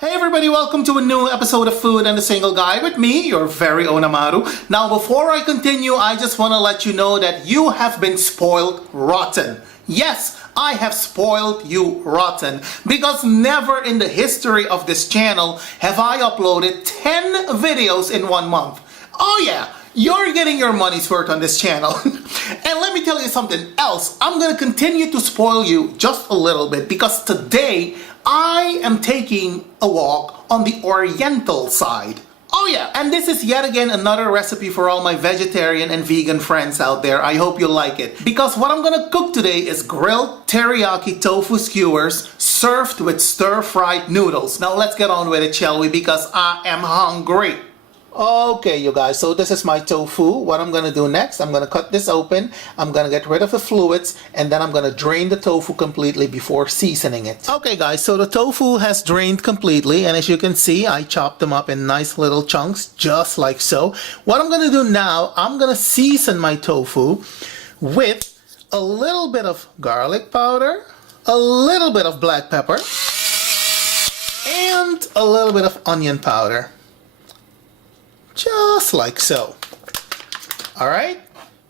Hey everybody, welcome to a new episode of Food and a Single Guy with me, your very own AMARU. Now before I continue, I just want to let you know that you have been spoiled rotten. Yes, I have spoiled you rotten because never in the history of this channel have I uploaded 10 videos in 1 month. Oh yeah, you're getting your money's worth on this channel. And let me tell you something else. I'm going to continue to spoil you just a little bit because today I am taking a walk on the Oriental side. Oh yeah, and this is yet again another recipe for all my vegetarian and vegan friends out there. I hope you like it. Because what I'm gonna cook today is grilled teriyaki tofu skewers served with stir-fried noodles. Now let's get on with it, shall we? Because I am hungry. Okay, you guys, so this is my tofu. What I'm gonna do next, I'm gonna cut this open, I'm gonna get rid of the fluids, and then I'm gonna drain the tofu completely before seasoning it. Okay guys, so the tofu has drained completely, and as you can see, I chopped them up in nice little chunks, just like so. What I'm gonna do now, I'm gonna season my tofu with a little bit of garlic powder, a little bit of black pepper, and a little bit of onion powder. Just like so. Alright,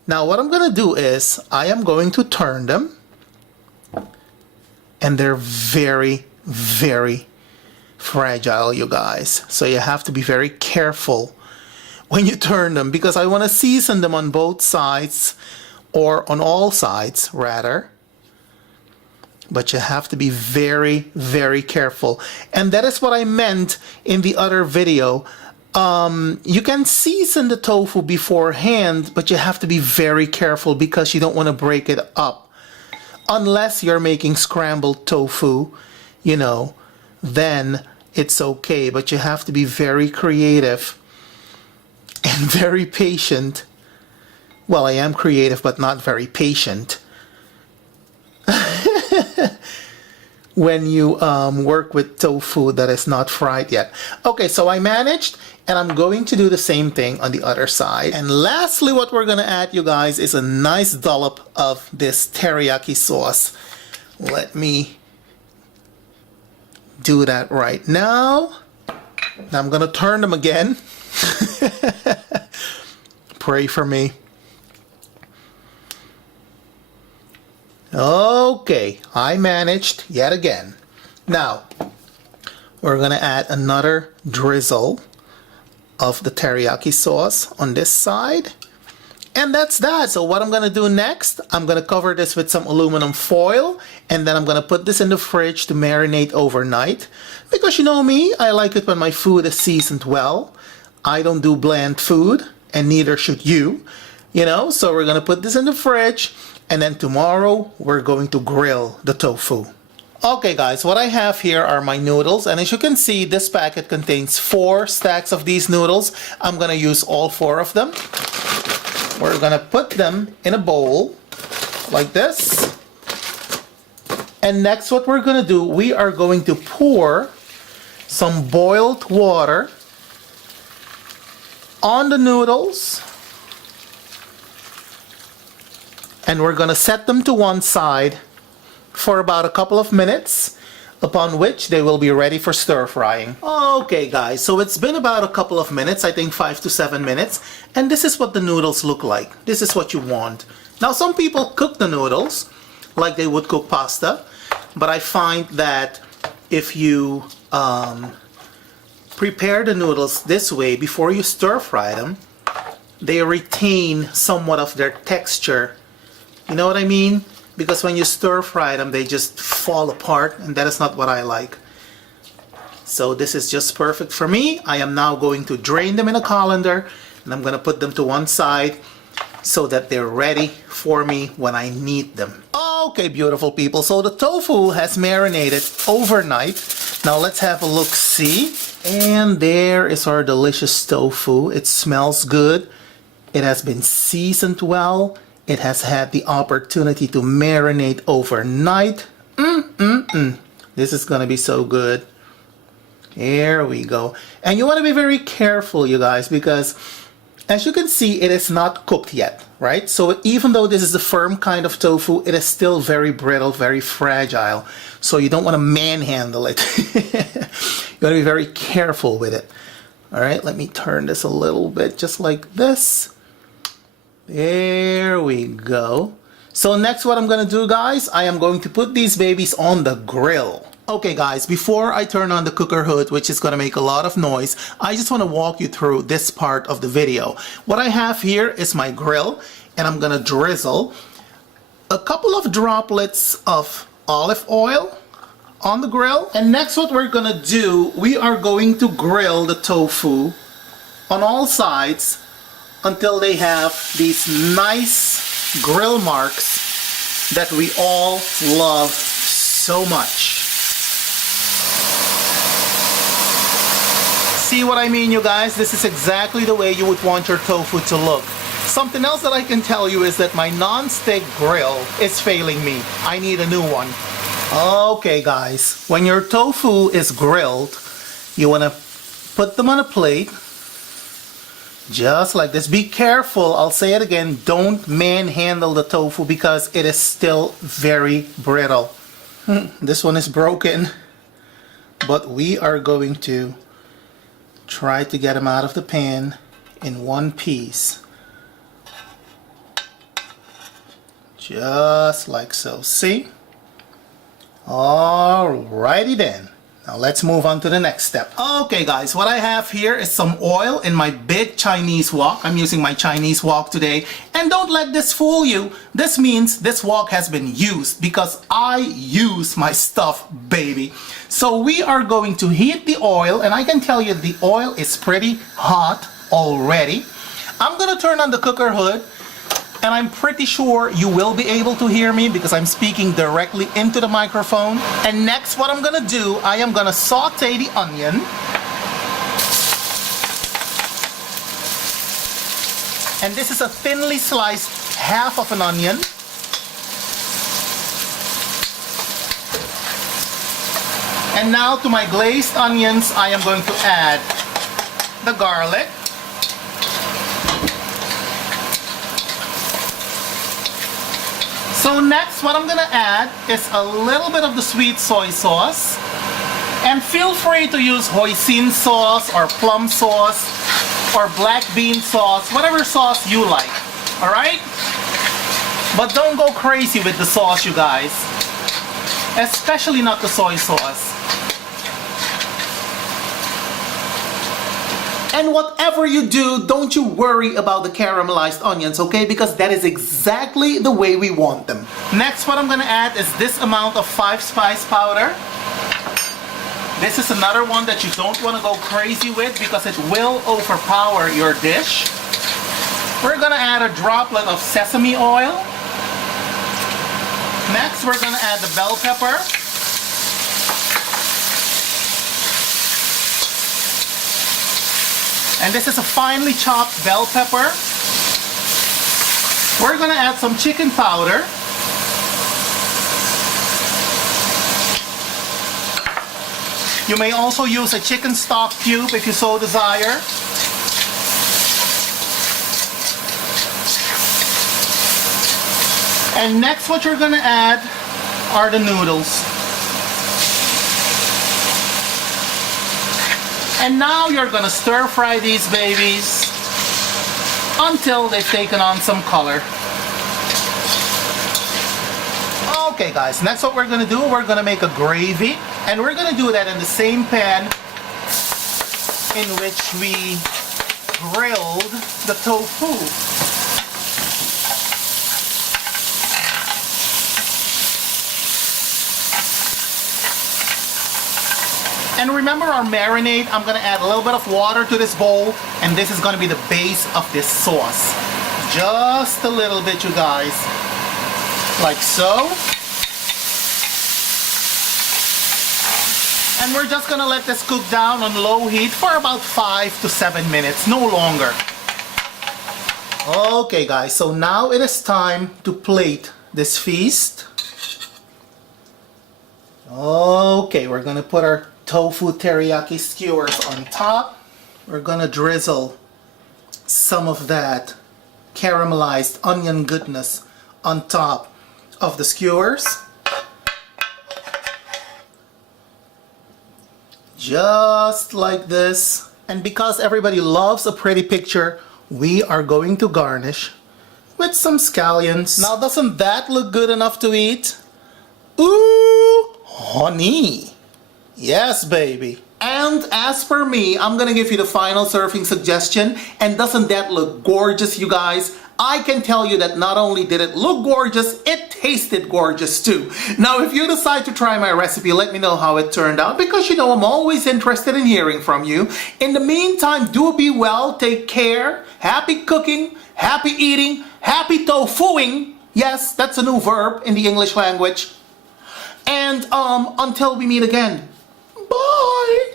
now what I'm gonna do is I am going to turn them, and they're very fragile, you guys, so you have to be very careful when you turn them because I want to season them on both sides, or on all sides rather, but you have to be very careful. And that is what I meant in the other video. You can season the tofu beforehand, but you have to be very careful because you don't want to break it up. Unless you're making scrambled tofu, you know, then it's okay. But you have to be very creative and very patient. Well, I am creative, but not very patient. When you work with tofu that is not fried yet. Okay, so I managed, and I'm going to do the same thing on the other side. And lastly, what we're gonna add, you guys, is a nice dollop of this teriyaki sauce. Let me do that right now. Now I'm gonna turn them again. Pray for me. Okay, I managed yet again. Now, we're gonna add another drizzle of the teriyaki sauce on this side. And that's that. So what I'm gonna do next, I'm gonna cover this with some aluminum foil, and then I'm gonna put this in the fridge to marinate overnight. Because you know me, I like it when my food is seasoned well. I don't do bland food, and neither should you. You know, so we're gonna put this in the fridge, and then tomorrow we're going to grill the tofu. Okay guys, what I have here are my noodles, and as you can see, this packet contains 4 stacks of these noodles. I'm gonna use all 4 of them. We're gonna put them in a bowl like this. And next what we're gonna do, we are going to pour some boiled water on the noodles. And we're gonna set them to one side for about a couple of minutes, upon which they will be ready for stir frying. Okay guys, so it's been about a couple of minutes, I think 5 to 7 minutes, and this is what the noodles look like. This is what you want. Now some people cook the noodles like they would cook pasta, but I find that if you prepare the noodles this way before you stir fry them, they retain somewhat of their texture. You know what I mean? Because when you stir fry them, they just fall apart, and that is not what I like. So this is just perfect for me. I am now going to drain them in a colander, and I'm gonna put them to one side so that they're ready for me when I need them. Okay, beautiful people, so the tofu has marinated overnight. Now let's have a look-see. And there is our delicious tofu. It smells good. It has been seasoned well. It has had the opportunity to marinate overnight. This is gonna be so good. Here we go. And you want to be very careful, you guys, because As you can see, it is not cooked yet, right? So even though this is a firm kind of tofu, it is still very brittle, very fragile. So you don't want to manhandle it. You want to be very careful with it. All right, let me turn this a little bit, just like this. There we go. So next what I'm going to do, guys, I am going to put these babies on the grill. Okay guys, before I turn on the cooker hood, which is going to make a lot of noise, I just want to walk you through this part of the video. What I have here is my grill, and I'm going to drizzle a couple of droplets of olive oil on the grill. And next what we're going to do, we are going to grill the tofu on all sides until they have these nice grill marks that we all love so much. See what I mean, you guys? This is exactly the way you would want your tofu to look. Something else that I can tell you is that my non-stick grill is failing me. I need a new one. Okay guys, when your tofu is grilled, you want to put them on a plate just like this. Be careful, I'll say it again, don't manhandle the tofu because it is still very brittle. This one is broken, but we are going to try to get them out of the pan in one piece. Just like so. See? Alrighty then. Now let's move on to the next step. Okay guys, what I have here is some oil in my big Chinese wok. I'm using my Chinese wok today. And don't let this fool you. This means this wok has been used because I use my stuff, baby. So we are going to heat the oil, and I can tell you the oil is pretty hot already. I'm gonna turn on the cooker hood, and I'm pretty sure you will be able to hear me because I'm speaking directly into the microphone. And next what I'm gonna do, I am gonna saute the onion. And this is a thinly sliced half of an onion. And now to my glazed onions, I am going to add the garlic. So next what I'm going to add is a little bit of the sweet soy sauce. And feel free to use hoisin sauce or plum sauce or black bean sauce, whatever sauce you like. Alright? But don't go crazy with the sauce, you guys. Especially not the soy sauce. And whatever you do, don't you worry about the caramelized onions, okay? Because that is exactly the way we want them. Next, what I'm gonna add is this amount of 5-spice powder. This is another one that you don't wanna go crazy with because it will overpower your dish. We're gonna add a droplet of sesame oil. Next, we're gonna add the bell pepper. And this is a finely chopped bell pepper. We're gonna add some chicken powder. You may also use a chicken stock cube if you so desire. And next what you're gonna add are the noodles. And now you're gonna stir fry these babies until they've taken on some color. Okay guys, next what we're gonna do, we're gonna make a gravy, and we're gonna do that in the same pan in which we grilled the tofu. And remember our marinade, I'm gonna add a little bit of water to this bowl, and this is gonna be the base of this sauce. Just a little bit, you guys. Like so. And we're just gonna let this cook down on low heat for about 5 to 7 minutes, no longer. Okay guys, so now it is time to plate this feast. Okay, we're gonna put our tofu teriyaki skewers on top. We're gonna drizzle some of that caramelized onion goodness on top of the skewers. Just like this. And because everybody loves a pretty picture, we are going to garnish with some scallions. Now, doesn't that look good enough to eat? Ooh, honey. Yes, baby. And as per me, I'm gonna give you the final serving suggestion. And doesn't that look gorgeous, you guys? I can tell you that not only did it look gorgeous, it tasted gorgeous too. Now, if you decide to try my recipe, let me know how it turned out, because you know I'm always interested in hearing from you. In the meantime, do be well, take care, happy cooking, happy eating, happy tofuing. Yes, that's a new verb in the English language. And until we meet again, bye!